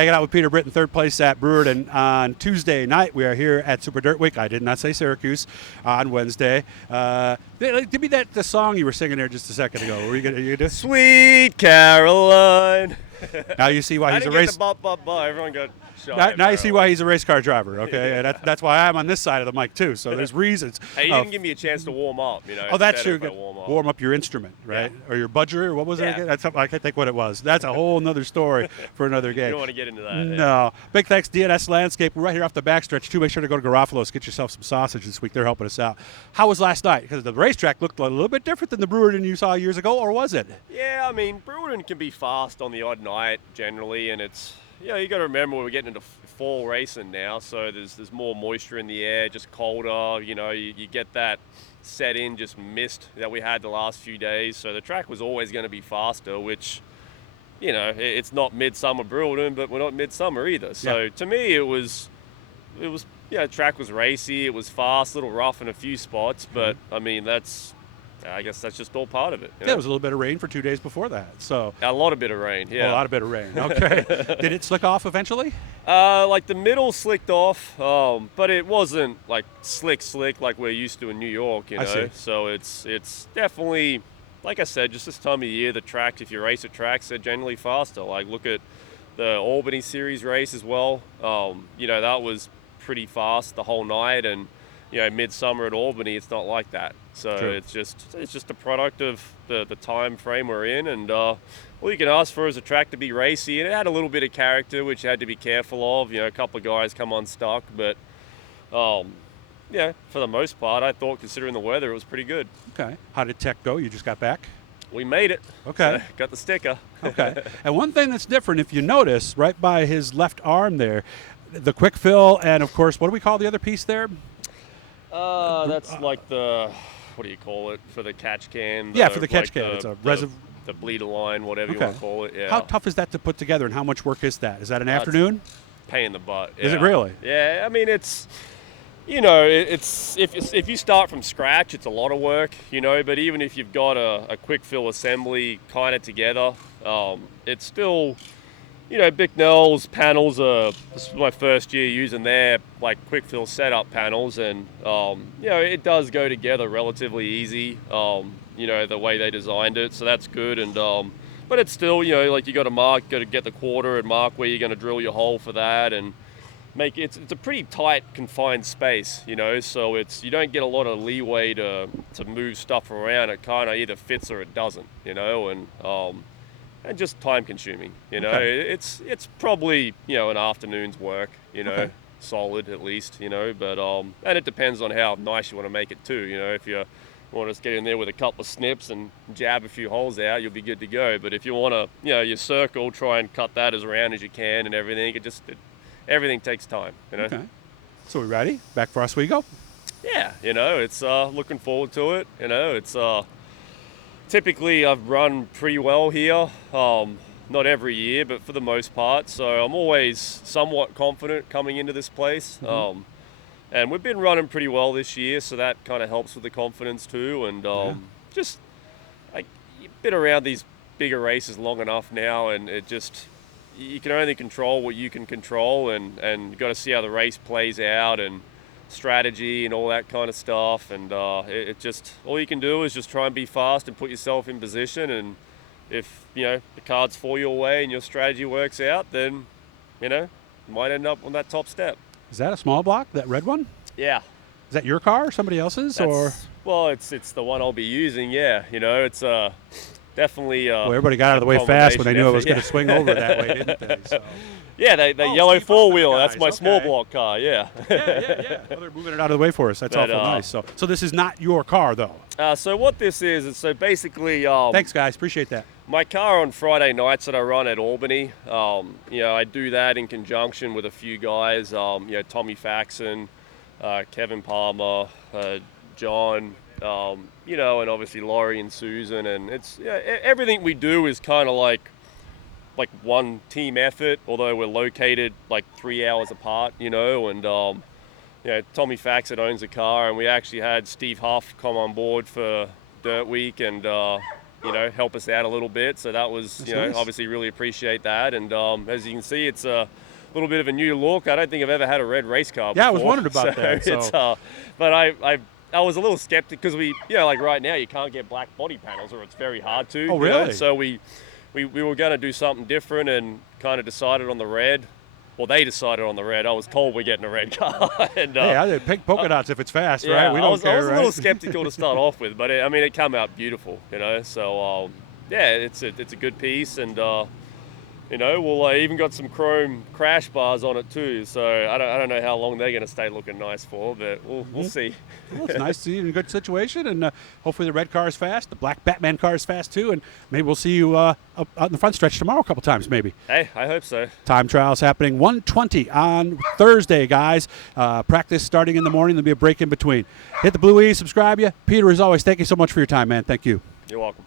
Hanging out with Peter Britten, third place at Brewerton on Tuesday night. We are here at Super Dirt Week. I did not say Syracuse on Wednesday. Give me the song you were singing there just a second ago. Were you gonna do? Sweet Caroline. Now you see why he's a race. Everyone got shot. Now you see why he's a race car driver. Okay, and that's why I'm on this side of the mic too. So there's reasons. Hey, you didn't give me a chance to warm up. Oh, that's true. Warm up your instrument, right? Yeah. Or your budger, or what was it again? That's I can't think what it was. That's a whole nother story for another game. You don't want to get into that. No. Big thanks, DNS Landscape. We're right here off the backstretch too. Make sure to go to Garofalo's, get yourself some sausage this week. They're helping us out. How was last night? Because the racetrack looked a little bit different than the Brewerton you saw years ago, or was it? Yeah, I mean, Brewerton can be fast on the odd night generally, and it's, you got to remember we're getting into fall racing now, so there's more moisture in the air, just colder. You get that set in just mist that we had the last few days, so the track was always going to be faster, which, it's not midsummer Brewerton, but we're not midsummer either. So to me, it was the track was racy, it was fast, a little rough in a few spots, but I mean I guess that's just all part of it. Yeah, there was a little bit of rain for 2 days before that. So a lot of bit of rain, yeah. A lot of bit of rain, okay. Did it slick off eventually? Like the middle slicked off, but it wasn't like slick like we're used to in New York, I see. So it's definitely, like I said, just this time of year, the tracks, if you race at tracks, they're generally faster. Like look at the Albany Series race as well. That was pretty fast the whole night, and midsummer at Albany, it's not like that. So True. it's just a product of the time frame we're in, and all you can ask for is a track to be racy, and it had a little bit of character, which you had to be careful of. A couple of guys come unstuck, but for the most part, I thought, considering the weather, it was pretty good. Okay. How did tech go? You just got back? We made it. Okay. Got the sticker. Okay. And one thing that's different, if you notice, right by his left arm there, the quick fill, and of course, what do we call the other piece there? That's like what do you call it, for the catch can? For the catch can. It's a the bleeder line, whatever you want to call it. Yeah. How tough is that to put together, and how much work is that? Is that an afternoon? Pain in the butt. Is it really? Yeah. I mean, it's if you start from scratch, it's a lot of work. But even if you've got a quick fill assembly kind of together, it's still. Bicknell's panels this is my first year using their quick fill setup panels, and it does go together relatively easy. The way they designed it, so that's good. And but it's still you got to get the quarter and mark where you're going to drill your hole for that, and make it's a pretty tight confined space. So you don't get a lot of leeway to move stuff around. It kind of either fits or it doesn't. And just time consuming, Okay. It's probably, an afternoon's work, Okay. solid at least, but, and it depends on how nice you want to make it too, if you want to get in there with a couple of snips and jab a few holes out, you'll be good to go. But if you want to, your circle, try and cut that as round as you can and everything, everything takes time, Okay. So we ready? Back for Oswego? Yeah, it's, looking forward to it, it's, typically, I've run pretty well here, not every year, but for the most part. So I'm always somewhat confident coming into this place. Mm-hmm. And we've been running pretty well this year, so that kind of helps with the confidence too. And just you've been around these bigger races long enough now, and you can only control what you can control, and you got to see how the race plays out, and strategy and all that kind of stuff, and it just all you can do is just try and be fast and put yourself in position, and if the cards fall your way and your strategy works out, then you might end up on that top step. Is that a small block, that red one? Yeah. Is that your car or somebody else's? Well, it's the one I'll be using. It's definitely well, everybody got out of the way fast when they knew I was going to swing over that way, didn't they? So. Yeah, the yellow four-wheeler, that's my small block car, yeah. Yeah. Well, they're moving it out of the way for us. That's awful nice. So this is not your car, though? So what this is basically... Thanks, guys. Appreciate that. My car on Friday nights that I run at Albany, I do that in conjunction with a few guys, Tommy Faxon, Kevin Palmer, John, and obviously Laurie and Susan. And it's everything we do is kind of like one team effort, although we're located 3 hours apart, and Tommy Faxon owns a car, and we actually had Steve Huff come on board for Dirt Week, and help us out a little bit. So that was, nice. Obviously really appreciate that. And as you can see, it's a little bit of a new look. I don't think I've ever had a red race car before. Yeah, I was wondering about that. So. It's, but I was a little skeptic because like right now you can't get black body panels, or it's very hard to. Oh, really? So we were going to do something different and kind of decided on the red. Well, they decided on the red. I was told we're getting a red car. And, hey, I did pink polka dots if it's fast, yeah, right? We don't I was care, a little skeptical to start off with, but it came out beautiful, So it's a good piece, and we'll even got some chrome crash bars on it too. So I don't know how long they're going to stay looking nice for, but we'll see. Well, it's nice to see you in a good situation, and hopefully the red car is fast, the black Batman car is fast too, and maybe we'll see you up out in the front stretch tomorrow a couple times, maybe. Hey, I hope so. Time trials happening 1:20 on Thursday, guys. Practice starting in the morning. There'll be a break in between. Hit the blue E, subscribe you. Peter, as always, thank you so much for your time, man. Thank you. You're welcome.